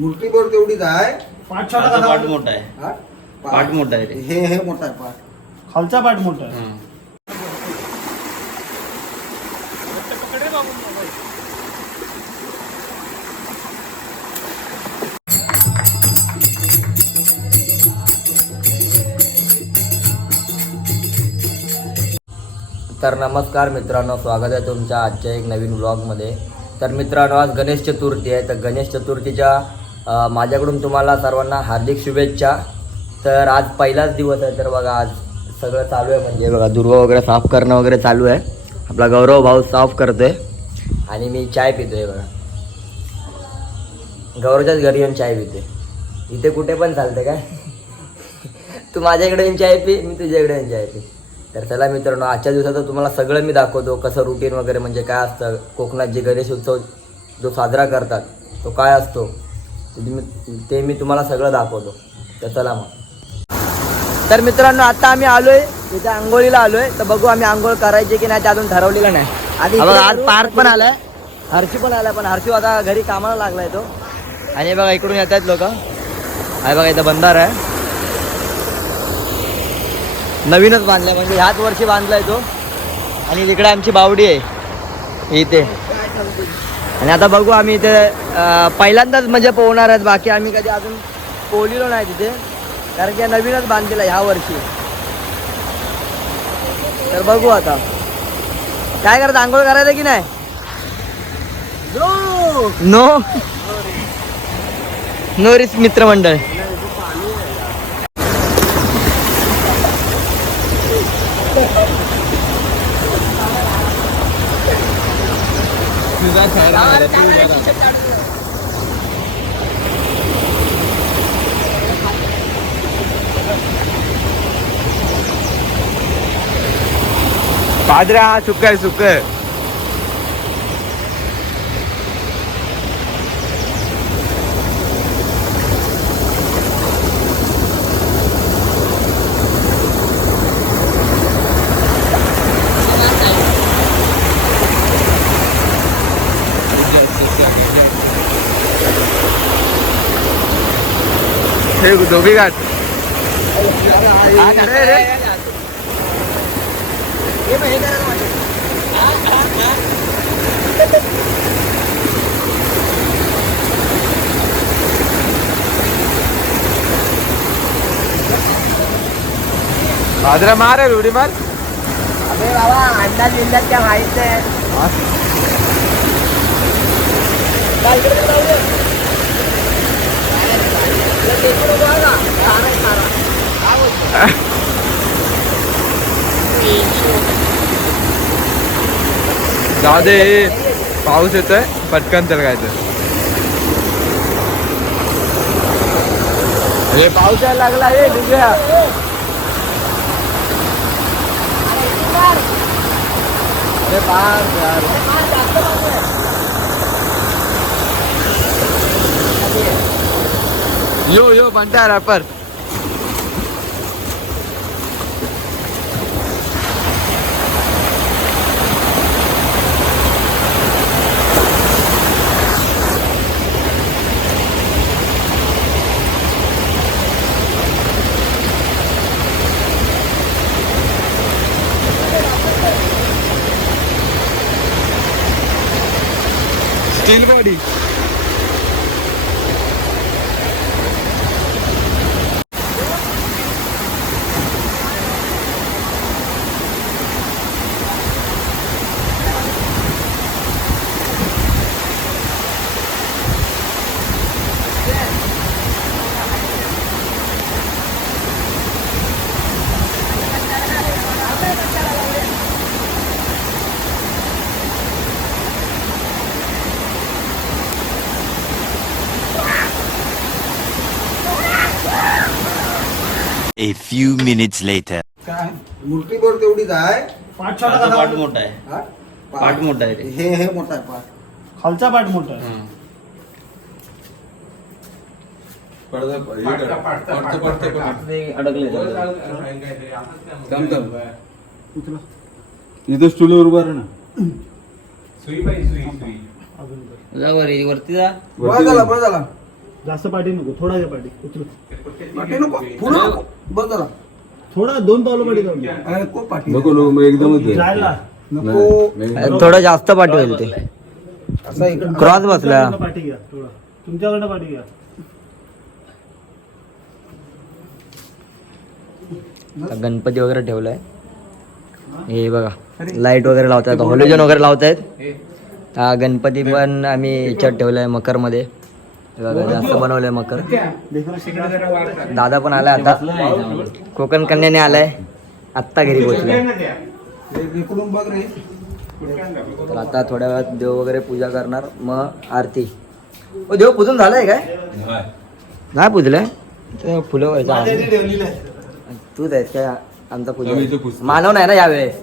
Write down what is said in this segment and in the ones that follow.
मूर्ती बोर तेवढीच आहे. पाठ छोटा पाठ पाठ मोठा आहे. हा? पाठ मोठा आहे रे. हे मोठा आहे पाठ. खालचा पाठ मोठा आहे. हं. तर नमस्कार मित्रांनो, स्वागत आहे तुमच्या आजच्या एक नवीन व्लॉगमध्ये. तर मित्रांनो, आज गणेश चतुर्थी आहे. तर गणेश चतुर्थीच्या माझ्याकडून तुम्हाला सर्वांना हार्दिक शुभेच्छा. तर आज पहिलाच दिवस आहे. तर बघा, आज सगळं चालू आहे, म्हणजे बघा दुर्वा वगैरे साफ करणं वगैरे चालू आहे. आपला गौरव भाऊ साफ करतोय आणि मी चाय पितोय. बघा, गौरवच्याच घरी येऊन चाय पितोय. इथे कुठे पण चालते काय? तू माझ्याकडे येऊन चाय पी, मी तुझ्याकडे येऊन चाय पी. तर चला मित्रांनो, आजच्या दिवसात तुम्हाला सगळं मी दाखवतो, कसं रुटीन वगैरे म्हणजे काय असतं. कोकणात जे गणेश उत्सव जो साजरा करतात तो काय असतो ते मी तुम्हाला सगळं दाखवतो. तर चला मग. तर मित्रांनो, आता आम्ही आलोय इथे आंघोळीला आलोय. तर बघू आम्ही आंघोळ करायची की नाही ते अजून ठरवलेलं नाही. आधी आज पार्क पण आलाय, हर्षी पण आलाय, पण हर्षी आता घरी कामाला लागलाय तो. आणि बघा इकडून येत आहेत लोक. आहे बघा, इथं बंधार आहे, नवीनच बांधलाय, म्हणजे ह्याच वर्षी बांधलाय तो. आणि तिकडे आमची बावडी आहे इथे. आणि आता बघू आम्ही इथे पहिल्यांदाच म्हणजे पोहणार आहेत. बाकी आम्ही कधी अजून पोहलेलो नाही तिथे, कारण की नवीनच बांधलेला ह्या वर्षी. तर बघू आता काय करत, आंघोळ करायचं की नाही? नो नो रिस्क मित्रमंडळ. पादरा हा सुक आहे, सुक आहे. हे दोघी घाट पादरा मार आहे, उडी मार. अरे बाबा, अंदाज बिंदाज क्या माहित नाही. जाऊ दे, पाऊस येतोय, पटकन तर काय तर. हे पाऊस यायला लागला रे दुसऱ्या. अरे बाप यार, यो यो बनता wrapper. Steel body. A few minutes later. काय मूर्ती बोर तेवढीच आहे. पाठ छोटा पाठ मोठा आहे. हा? पाठ मोठा आहे रे. हे मोठा आहे पाठ. खालचा पाठ मोठा आहे. हं. इथं स्टूलवर उभा राहा ना. जा वरती जा. बरं झाला. जास्त पाठी नको, थोडा घे पाठी उचलू. पाठी नको पुढं नको. बघ जरा थोडा 2 पावलं पाठी जाऊन दे. नको पाठी नको नको मग एकदमच आहे. जायला नको. थोडं जास्त पाठी होईल ते. असं इकडं. क्रॉस बसला. तुमच्याकडनं पाठी घ्या थोडा, तुमच्याकडनं पाठी घ्या. आता गणपती वगैरे ठेवलाय. हे बघा लाईट वगैरे लावतात, हॉलोजन वगैरे लावतायत. हा गणपती पण आम्ही याच्यात ठेवलाय मकर मध्ये. बघा जास्त बनवलंय मकर. दादा पण आलाय आता, कोकण कन्याने आलाय आत्ता घरी पोहोचलाय. इकडून बघ रे. तर आता थोड्या वेळात देव वगैरे पूजा करणार, मग आरती. ओ देव पूजून झालंय काय? नाही पूजलंय ते फुलं व्हायचं. तूच आहेस काय आमचा पूजा? मानव नाही ना यावेळेस.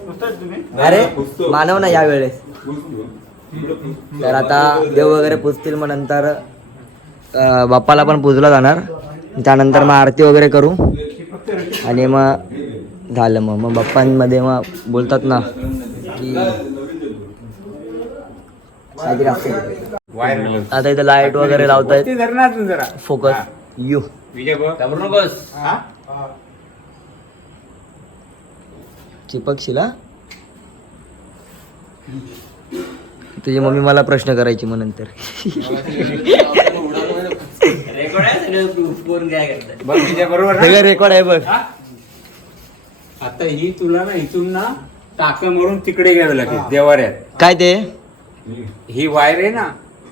अरे मानव नाही यावेळेस. तर आता देव वगैरे पूजतील, मग नंतर बाप्पाला पण पूजला जाणार. त्यानंतर मग आरती वगैरे करू आणि मग झालं. मग बाप्पांमध्ये मग बोलतात ना की काहीतरी असतं. आता इथे लाईट वगैरे लावतायत. Focus you चिपकशिला. तुझी मम्मी मला प्रश्न करायची मग नंतर. सगळं रेकॉर्ड आहे बघ. आता ही तुला ना इथून ना टाका मारून तिकडे घ्यावं लागेल देवाऱ्यात. काय ते ही वायर आहे ना,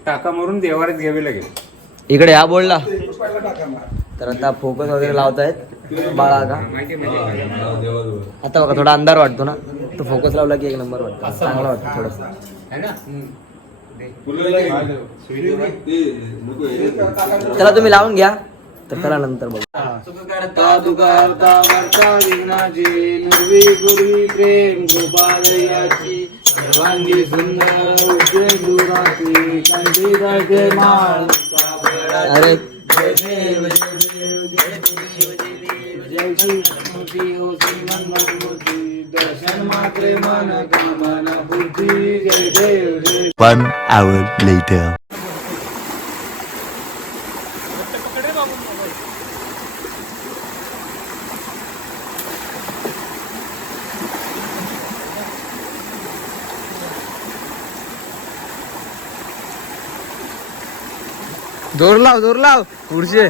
टाका मारून देवाऱ्यात घ्यावी लागेल. इकडे हा बोलला. तर आता फोकस वगैरे लावतायत बाळा का. आता बघा थोडा अंधार वाटतो ना, तो फोकस लावला की एक नंबर वाटतो, चांगला वाटतो थोडस. है ना? त्याला तुम्ही लावून घ्या. तर त्याला नंतर बघू. प्रेम गोपालयाची सर्वांगी सुंदर उज्ज्वल दुराची कंठी माळ. अरे दर्शन मात्रे मन कामना बुद्धी जय देव जय. 1 hour later. जोर लाव पुढचे.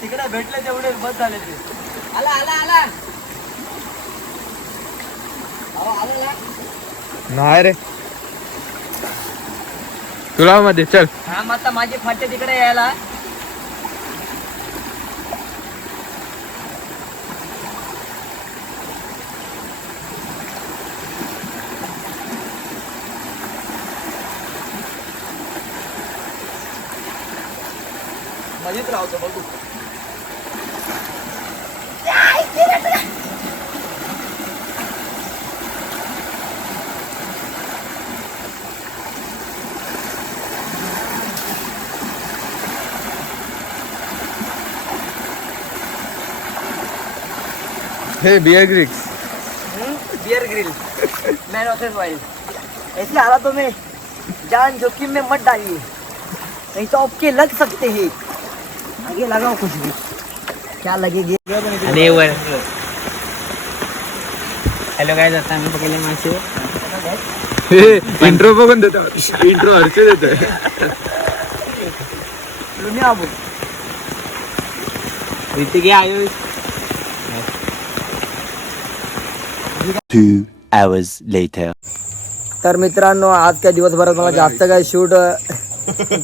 तिकडे भेटले तेवढे बस झाले ते. आला आला आला नाही रे तुला मध्ये चल. हा मग आता माझे फाटे तिकडे यायला. मजेत राहतो बघू. हे Bear Grylls. Bear Bear Grylls Man versus Wild. ऐसे हालातों में जान जोखिम में मत डालिए, नहीं तो आपके लग सकते हैं। आगे लगाओ कुछ भी, क्या लगेगी। आणि वर हॅलो काय जाता आम्ही पकडले मासे इंट्रो बघून देतो, इंट्रो अर्च देतोय. ऋतिक आयो 2 hours later. तर मित्रांनो आज काय दिवसभरात मला जास्त काय शूट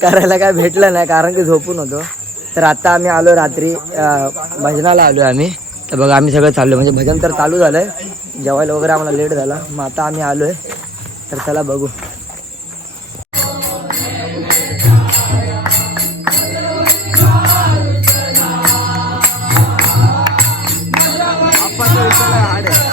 करायला काय भेटलं नाही, कारण की झोपून होतो. तर आता आम्ही आलो रात्री भजनाला आलो आम्ही. तर बघा आम्ही सगळं चाललो, म्हणजे भजन तर चालू झालंय, जेवायला वगैरे आम्हाला लेट झाला. मग आता आम्ही आलोय, तर चला बघू. आपण